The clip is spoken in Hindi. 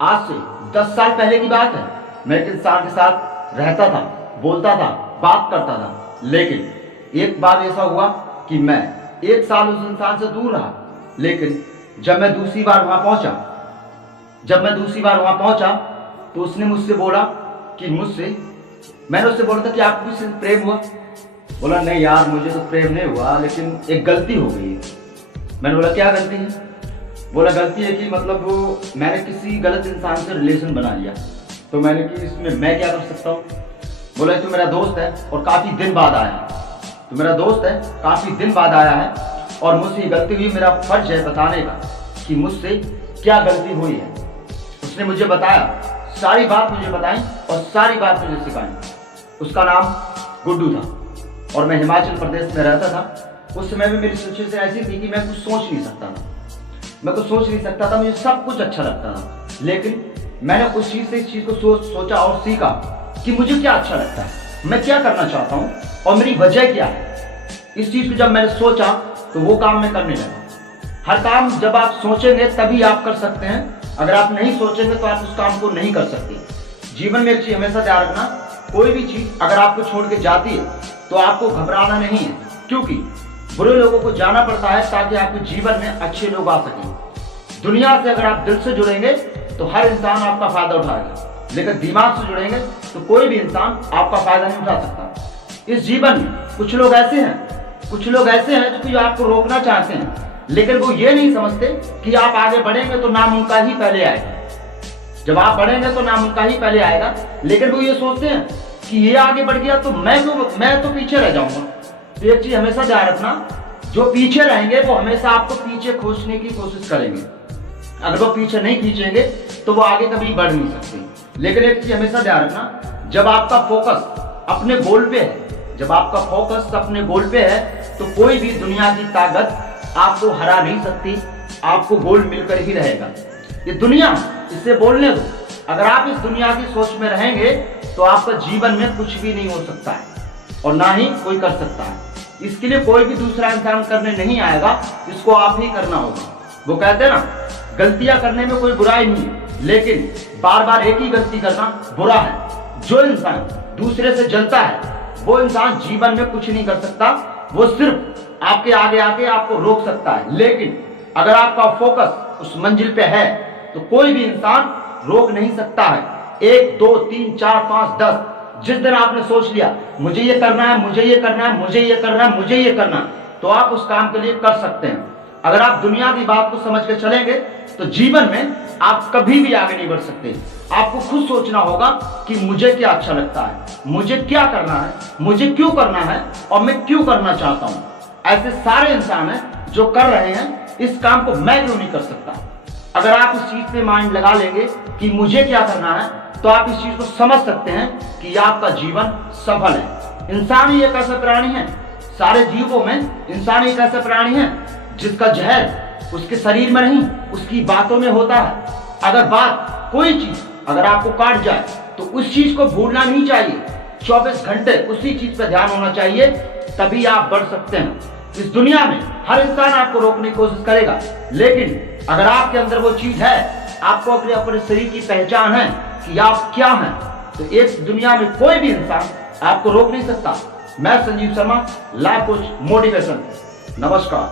आज से 10 साल पहले की बात है। मैं एक इंसान के साथ रहता था, बोलता था, बात करता था, लेकिन एक बार ऐसा हुआ कि मैं 1 साल उस इंसान से दूर रहा। लेकिन जब मैं दूसरी बार वहां पहुंचा तो उसने मुझसे बोला कि मैंने उससे बोला था कि आपको किसी से प्रेम हुआ? बोला नहीं यार, मुझे तो प्रेम नहीं हुआ, लेकिन एक गलती हो गई है। मैंने बोला क्या गलती है? बोला गलती है कि मतलब वो मैंने किसी गलत इंसान से रिलेशन बना लिया। तो मैंने कि इसमें मैं क्या कर सकता हूँ? बोला तू मेरा दोस्त है और काफ़ी दिन बाद आया है, और मुझसे ये गलती हुई, मेरा फर्ज है बताने का कि मुझसे क्या गलती हुई है। उसने मुझे बताया, सारी बात मुझे बताई और सारी बात मुझे सिखाई। उसका नाम गुड्डू था और मैं हिमाचल प्रदेश में रहता था। उस समय में मेरी सिचुएशन ऐसी थी कि मैं कुछ सोच नहीं सकता था, मुझे सब कुछ अच्छा लगता था। लेकिन मैंने उस चीज़ से इस चीज़ को सोचा और सीखा कि मुझे क्या अच्छा लगता है, मैं क्या करना चाहता हूँ और मेरी वजह क्या है। इस चीज़ को जब मैंने सोचा तो वो काम मैं करने लगा। हर काम जब आप सोचेंगे तभी आप कर सकते हैं, अगर आप नहीं सोचेंगे तो आप उस काम को नहीं कर सकते। जीवन में एक चीज़ हमेशा ध्यान रखना, कोई भी चीज़ अगर आपको छोड़ के जाती है तो आपको घबराना नहीं है, क्योंकि बुरे लोगों को जाना पड़ता है ताकि आपके जीवन में अच्छे लोग आ सकें। दुनिया से अगर आप दिल से जुड़ेंगे तो हर इंसान आपका फायदा उठाएगा, लेकिन दिमाग से जुड़ेंगे तो कोई भी इंसान आपका फायदा नहीं उठा सकता। इस जीवन में कुछ लोग ऐसे हैं जो आपको रोकना चाहते हैं, लेकिन वो ये नहीं समझते कि आप आगे बढ़ेंगे तो नाम उनका ही पहले आएगा। जब आप बढ़ेंगे तो नाम उनका ही पहले आएगा, लेकिन वो ये सोचते हैं कि ये आगे बढ़ गया तो मैं तो पीछे रह जाऊंगा। तो एक चीज हमेशा ध्यान रखना, जो पीछे रहेंगे वो हमेशा आपको पीछे खींचने की कोशिश करेंगे। अगर वो पीछे नहीं खींचेंगे तो वो आगे कभी बढ़ नहीं सकते। लेकिन एक चीज हमेशा ध्यान रखना, जब आपका फोकस अपने गोल पे है तो कोई भी दुनिया की ताकत आपको हरा नहीं सकती, आपको गोल मिलकर ही रहेगा। ये दुनिया, इससे बोलने दो। अगर आप इस दुनिया की सोच में रहेंगे तो आपका जीवन में कुछ भी नहीं हो सकता है और ना ही कोई कर सकता है। इसके लिए कोई भी दूसरा इंसान करने नहीं आएगा, इसको आप ही करना होगा। वो कहते हैं ना, गलतियां करने में कोई बुराई नहीं है, लेकिन बार बार एक ही गलती करना बुरा है। जो इंसान दूसरे से जलता है वो इंसान जीवन में कुछ नहीं कर सकता, वो सिर्फ आपके आगे आके आपको रोक सकता है। लेकिन अगर आपका फोकस उस मंजिल पे है तो कोई भी इंसान रोक नहीं सकता है। 1 2 3 4 5 10, जिस दिन आपने सोच लिया मुझे ये करना है, तो आप उस काम के लिए कर सकते हैं। अगर आप दुनिया की बात को समझ के चलेंगे तो जीवन में आप कभी भी आगे नहीं बढ़ सकते। आपको खुद सोचना होगा कि मुझे क्या अच्छा लगता है, मुझे क्या करना है, मुझे क्यों करना है और मैं क्यों करना चाहता हूँ। ऐसे सारे इंसान हैं जो कर रहे हैं, इस काम को मैं क्यों नहीं कर सकता। अगर आप इस चीज पे माइंड लगा लेंगे कि मुझे क्या करना है, तो आप इस चीज को समझ सकते हैं कि आपका जीवन सफल है। इंसान ही एक ऐसा प्राणी है, सारे जीवों में इंसान एक ऐसा प्राणी है जिसका जहर उसके शरीर में नहीं, उसकी बातों में होता है। कोई चीज अगर आपको काट जाए तो उस चीज को भूलना नहीं चाहिए, 24 घंटे उसी चीज पर ध्यान होना चाहिए, तभी आप बढ़ सकते हैं। इस दुनिया में हर इंसान आपको रोकने की कोशिश करेगा, लेकिन अगर आपके अंदर वो चीज है, आपको अपने शरीर की पहचान है कि आप क्या हैं, तो इस दुनिया में कोई भी इंसान आपको रोक नहीं सकता। मैं Sanjeev Sharma, life coach, motivation. नमस्कार।